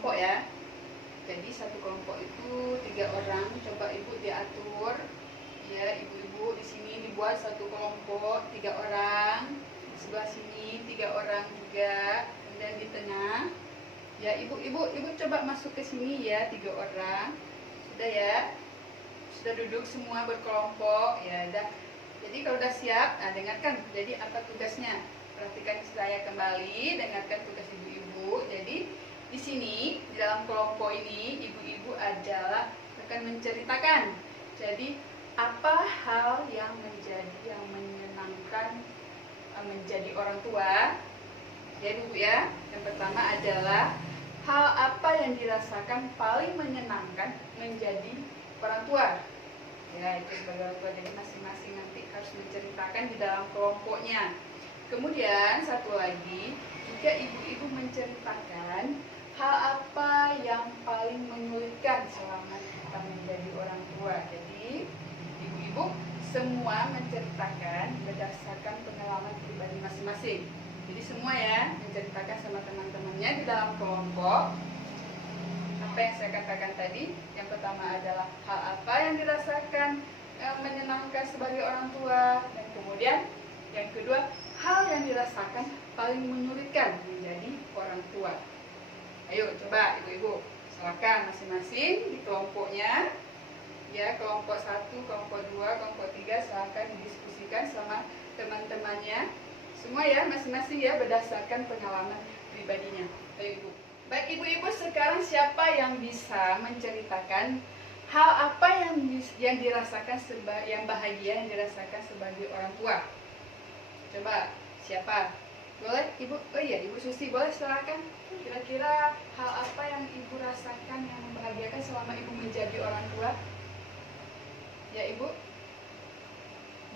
kelompok ya. Jadi satu kelompok itu 3 orang. Coba ibu diatur ya, ibu-ibu di sini dibuat satu kelompok 3 orang, di sebelah sini 3 orang juga, dan di tengah ya ibu coba masuk ke sini ya, 3 orang. Sudah ya, sudah duduk semua berkelompok ya. Jadi kalau udah siap, nah dengarkan jadi apa tugasnya. Perhatikan saya kembali, dengarkan tugas ibu-ibu. Jadi di sini, di dalam kelompok ini, ibu-ibu adalah akan menceritakan. Jadi, apa hal yang menyenangkan menjadi orang tua? Ya, ibu ya. Yang pertama adalah hal apa yang dirasakan paling menyenangkan menjadi orang tua. Ya, itu sebagai orang tua. Jadi masing-masing nanti harus menceritakan di dalam kelompoknya. Kemudian satu lagi, juga ibu-ibu menceritakan hal apa yang paling menyulitkan selama kita menjadi orang tua. Jadi ibu-ibu semua menceritakan berdasarkan pengalaman pribadi masing-masing. Jadi semua ya menceritakan sama teman-temannya di dalam kelompok. Apa yang saya katakan tadi, yang pertama adalah hal apa yang dirasakan menyenangkan sebagai orang tua, dan kemudian yang kedua hal yang dirasakan paling menyulitkan menjadi orang tua. Ayo coba ibu-ibu, silakan masing-masing di kelompoknya. Ya, kelompok 1, kelompok 2, kelompok 3 silakan didiskusikan sama teman-temannya. Semua ya, masing-masing ya berdasarkan pengalaman pribadinya. Ayo ibu. Baik ibu-ibu, sekarang siapa yang bisa menceritakan hal apa yang dirasakan yang bahagia yang dirasakan sebagai orang tua? Coba, siapa? Boleh ibu? Oh iya, ibu Susi, boleh silakan. Kira-kira hal apa yang ibu rasakan yang membahagiakan selama ibu menjadi orang tua? Ya ibu?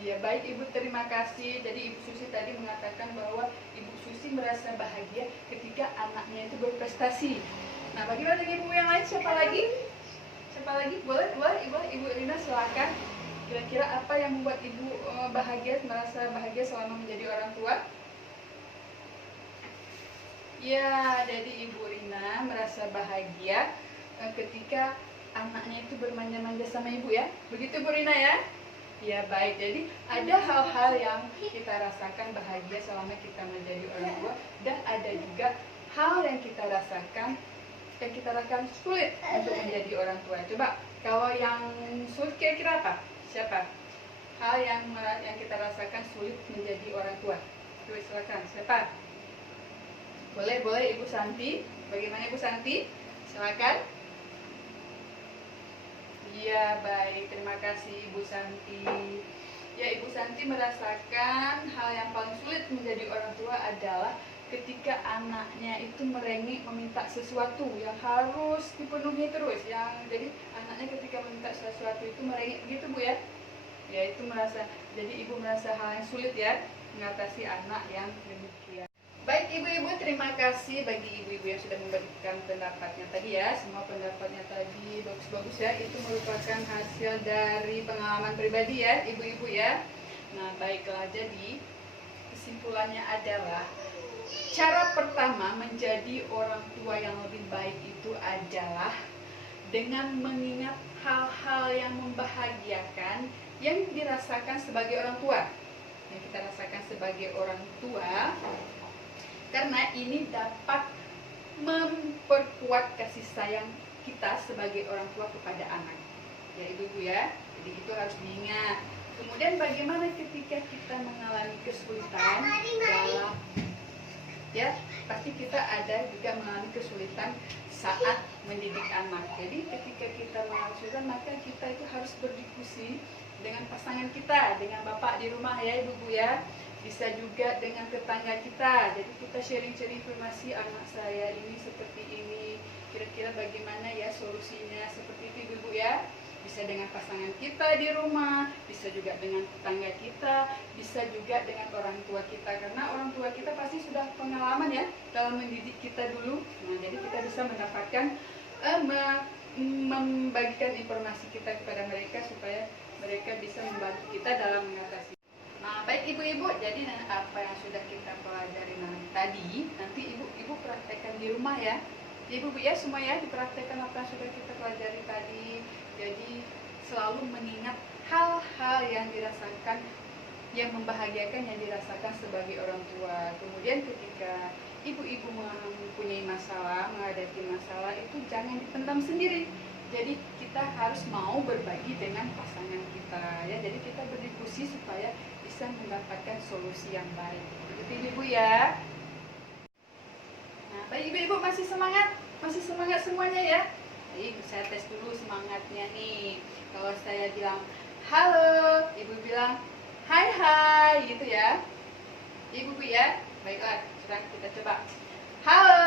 Ya baik ibu, terima kasih. Jadi ibu Susi tadi mengatakan bahwa ibu Susi merasa bahagia ketika anaknya itu berprestasi. Nah, bagaimana dengan ibu yang lain? Siapa lagi? Siapa lagi? Boleh ibu Rina silakan. Kira-kira apa yang membuat ibu merasa bahagia selama menjadi orang tua? Ya, jadi Ibu Rina merasa bahagia ketika anaknya itu bermanja-manja sama ibu ya. Begitu Bu Rina ya? Ya baik, jadi ada hal-hal yang kita rasakan bahagia selama kita menjadi orang tua, dan ada juga hal yang kita rasakan sulit untuk menjadi orang tua. Coba, kalau yang sulit kira-kira apa? Siapa? Hal yang kita rasakan sulit menjadi orang tua. Coba silakan, siapa? Boleh Ibu Santi. Bagaimana Ibu Santi? Silakan. Iya, baik. Terima kasih Ibu Santi. Ya, Ibu Santi merasakan hal yang paling sulit menjadi orang tua adalah ketika anaknya itu merengek meminta sesuatu yang harus dipenuhi terus. Jadi anaknya ketika meminta sesuatu itu merengek begitu Bu ya? Ya, itu jadi Ibu merasa hal yang sulit ya mengatasi anak yang demikian. Baik ibu-ibu, terima kasih bagi ibu-ibu yang sudah memberikan pendapatnya tadi ya. Semua pendapatnya tadi bagus-bagus ya. Itu merupakan hasil dari pengalaman pribadi ya ibu-ibu ya. Nah baiklah, jadi kesimpulannya adalah cara pertama menjadi orang tua yang lebih baik itu adalah dengan mengingat hal-hal yang membahagiakan yang dirasakan sebagai orang tua. Yang kita rasakan sebagai orang tua, karena ini dapat memperkuat kasih sayang kita sebagai orang tua kepada anak. Ya ibu-ibu ya, jadi itu harus diingat. Kemudian bagaimana ketika kita mengalami kesulitan dalam, ya pasti kita ada juga mengalami kesulitan saat mendidik anak. Jadi ketika kita mengalami kesulitan, maka kita itu harus berdiskusi dengan pasangan kita, dengan bapak di rumah ya ibu-ibu ya. Bisa juga dengan tetangga kita. Jadi kita sharing-sharing informasi, anak saya ini seperti ini, kira-kira bagaimana ya solusinya, seperti itu ibu-ibu ya. Bisa dengan pasangan kita di rumah, bisa juga dengan tetangga kita, bisa juga dengan orang tua kita, karena orang tua kita pasti sudah pengalaman ya dalam mendidik kita dulu. Nah jadi kita bisa mendapatkan membagikan informasi kita kepada mereka supaya mereka bisa membantu kita dalam mengatasi. Nah, baik ibu-ibu, jadi apa yang sudah kita pelajari tadi, nanti ibu-ibu praktekkan di rumah ya. Ibu-ibu ya semua ya, dipraktekkan apa yang sudah kita pelajari tadi. Jadi selalu mengingat hal-hal yang dirasakan, yang membahagiakan yang dirasakan sebagai orang tua. Kemudian ketika ibu-ibu mempunyai masalah, menghadapi masalah itu jangan dipendam sendiri. Jadi kita harus mau berbagi dengan pasangan kita ya. Jadi kita berdiskusi supaya bisa mendapatkan solusi yang baik. Jadi ibu ya. Nah, baik ibu-ibu masih semangat? Masih semangat semuanya ya? Baik, saya tes dulu semangatnya nih. Kalau saya bilang halo, ibu bilang hai hai gitu ya. Ibu-ibu ya. Baiklah, sekarang kita coba. Halo,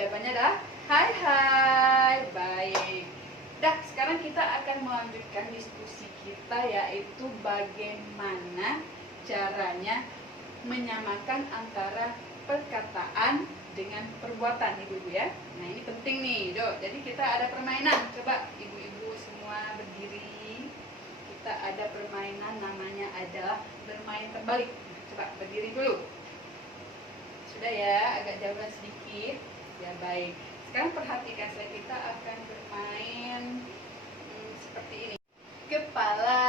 jawabannya adalah hai hai. Baik. Dah, sekarang kita akan melanjutkan diskusi kita, yaitu bagaimana caranya menyamakan antara perkataan dengan perbuatan, ibu-ibu ya. Nah, ini penting nih, Dok. Jadi kita ada permainan. Coba ibu-ibu semua berdiri. Kita ada permainan namanya adalah bermain terbalik. Coba berdiri dulu. Sudah ya, agak jauhan sedikit. Ya, baik. Sekarang perhatikan saya, kita akan bermain seperti ini. Kepala,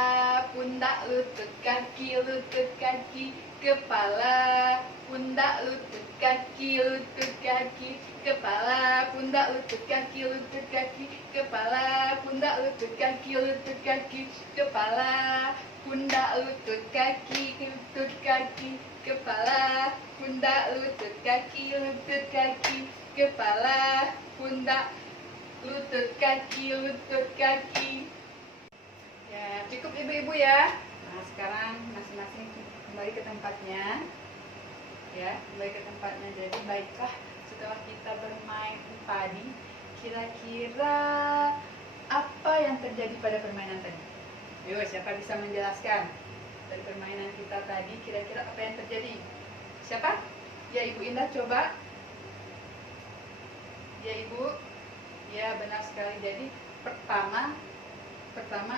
pundak, lutut, kaki, lutut, kaki. Kepala, pundak, lutut, kaki, lutut, kaki. Kepala, pundak, lutut, kaki, lutut, kaki. Kepala, pundak, lutut, kaki, lutut, kaki. Kepala, pundak, lutut, kaki, lutut, kaki. Kepala, pundak, lutut, kaki, lutut, kaki. Kepala, pundak, lutut, kaki, lutut, kaki. Ya, cukup ibu-ibu ya. Nah, sekarang masing-masing kembali ke tempatnya. Ya, kembali ke tempatnya. Jadi baiklah, setelah kita bermain tadi, kira-kira apa yang terjadi pada permainan tadi? Yuk, siapa bisa menjelaskan? Dari permainan kita tadi, kira-kira apa yang terjadi? Siapa? Ya, Ibu Indah coba. Ya, Ibu. Ya, benar sekali. Jadi pertama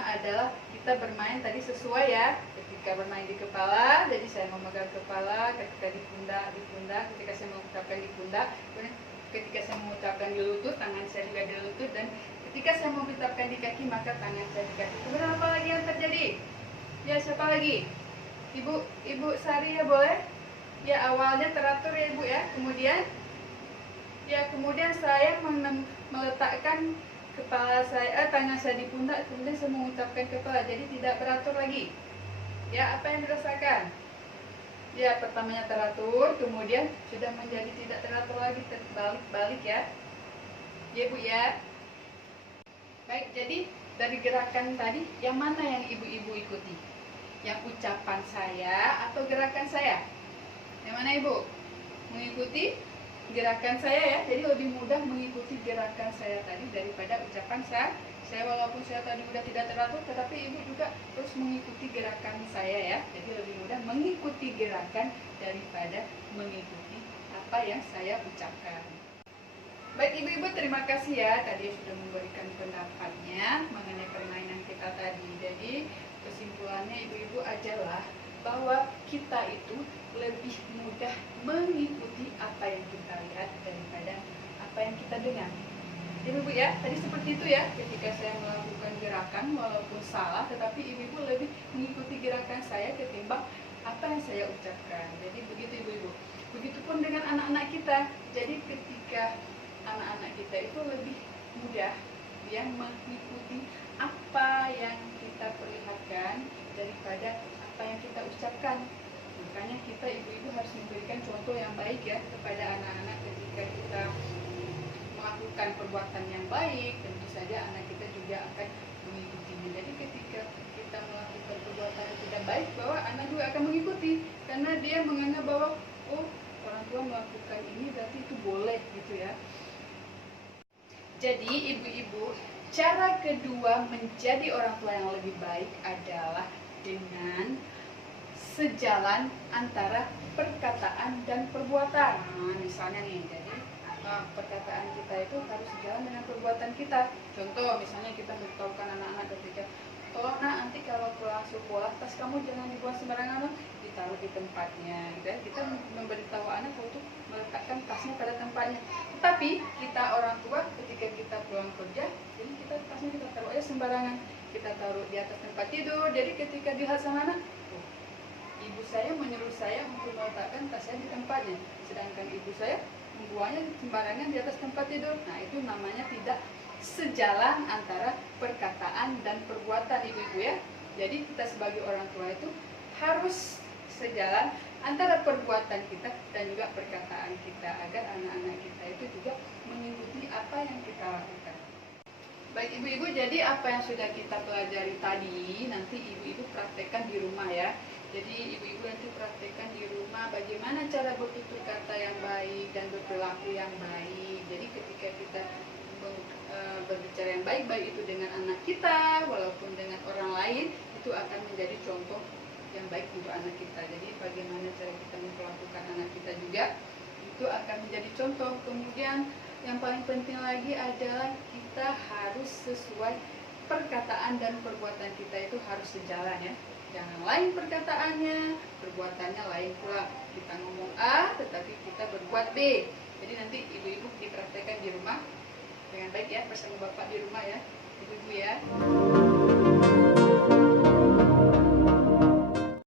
adalah kita bermain tadi sesuai ya. Ketika bermain di kepala, jadi saya memegang kepala. Ketika di pundak, ketika saya mengucapkan di pundak. Ketika saya mengucapkan di lutut, tangan saya juga di lutut. Dan ketika saya mengucapkan di kaki, maka tangan saya di kaki. Kemudian apa lagi yang terjadi? Ya, siapa lagi? Ibu Sari ya, boleh? Ya, awalnya teratur ya Ibu ya. Kemudian saya meletakkan kepala saya, tangan saya di pundak, kemudian saya mengucapkan kepala, jadi tidak beratur lagi. Ya, apa yang dirasakan? Ya, pertamanya teratur, kemudian sudah menjadi tidak teratur lagi, terbalik-balik ya. Ya Bu ya. Baik, jadi dari gerakan tadi, yang mana yang ibu-ibu ikuti? Yang ucapan saya atau gerakan saya? Yang mana Ibu? Mengikuti gerakan saya ya, jadi lebih mudah mengikuti gerakan saya tadi daripada ucapan saya. Walaupun saya tadi udah tidak teratur, tetapi ibu juga terus mengikuti gerakan saya ya. Jadi lebih mudah mengikuti gerakan daripada mengikuti apa yang saya ucapkan. Baik ibu-ibu, terima kasih ya tadi sudah memberikan pendapatnya mengenai permainan kita tadi. Jadi kesimpulannya ibu-ibu adalah bahwa kita itu lebih mudah mengikuti apa yang kita lihat daripada apa yang kita dengar. Ibu-ibu ya, tadi seperti itu ya, ketika saya melakukan gerakan walaupun salah, tetapi ibu-ibu lebih mengikuti gerakan saya ketimbang apa yang saya ucapkan. Jadi begitu ibu-ibu. Begitupun dengan anak-anak kita. Jadi ketika anak-anak kita itu lebih mudah yang mengikuti apa yang kita perlihatkan daripada apa yang kita ucapkan. Makanya kita ibu-ibu harus memberikan contoh yang baik ya kepada anak-anak. Ketika kita melakukan perbuatan yang baik, tentu saja anak kita juga akan mengikutinya. Jadi ketika kita melakukan perbuatan yang tidak baik, bahwa anak juga akan mengikuti, karena dia menganggap bahwa oh, orang tua melakukan ini berarti itu boleh gitu ya. Jadi ibu-ibu, cara kedua menjadi orang tua yang lebih baik adalah dengan sejalan antara perkataan dan perbuatan. Nah, misalnya nih, jadi perkataan kita itu harus sejalan dengan perbuatan kita. Contoh, misalnya kita memberitahukan anak-anak ketika Tolong nak, nanti kalau pulang sekolah tas kamu jangan dibuang sembarangan loh, ditaruh di tempatnya gitu ya. Kita memberitahu anak untuk meletakkan tasnya pada tempatnya. Tetapi kita orang tua ketika kita pulang kerja, jadi kita tasnya kita taruh aja sembarangan, kita taruh di atas tempat tidur. Jadi ketika dilihat sama anak, oh, ibu saya menyuruh saya untuk meletakkan tasnya di tempatnya, sedangkan ibu saya membuangnya sembarangan di atas tempat tidur. Nah, itu namanya tidak sejalan antara perkataan dan perbuatan, ibu-ibu ya. Jadi kita sebagai orang tua itu harus sejalan antara perbuatan kita dan juga perkataan kita, agar anak-anak kita itu juga mengikuti apa yang kita lakukan. Baik ibu-ibu, jadi apa yang sudah kita pelajari tadi nanti ibu-ibu praktekkan di rumah ya. Jadi ibu-ibu nanti praktekkan di rumah bagaimana cara bertutur kata yang baik dan berperilaku yang baik. Jadi ketika kita berbicara yang baik-baik itu dengan anak kita, walaupun dengan orang lain, itu akan menjadi contoh yang baik untuk anak kita. Jadi bagaimana cara kita memperlakukan anak kita juga, itu akan menjadi contoh. Kemudian yang paling penting lagi adalah kita harus sesuai perkataan dan perbuatan kita itu harus sejalan ya. Jangan lain perkataannya, perbuatannya lain pula. Kita ngomong A, tetapi kita berbuat B. Jadi nanti ibu-ibu dipraktekkan di rumah dengan baik ya, bersama bapak di rumah ya, ibu-ibu ya.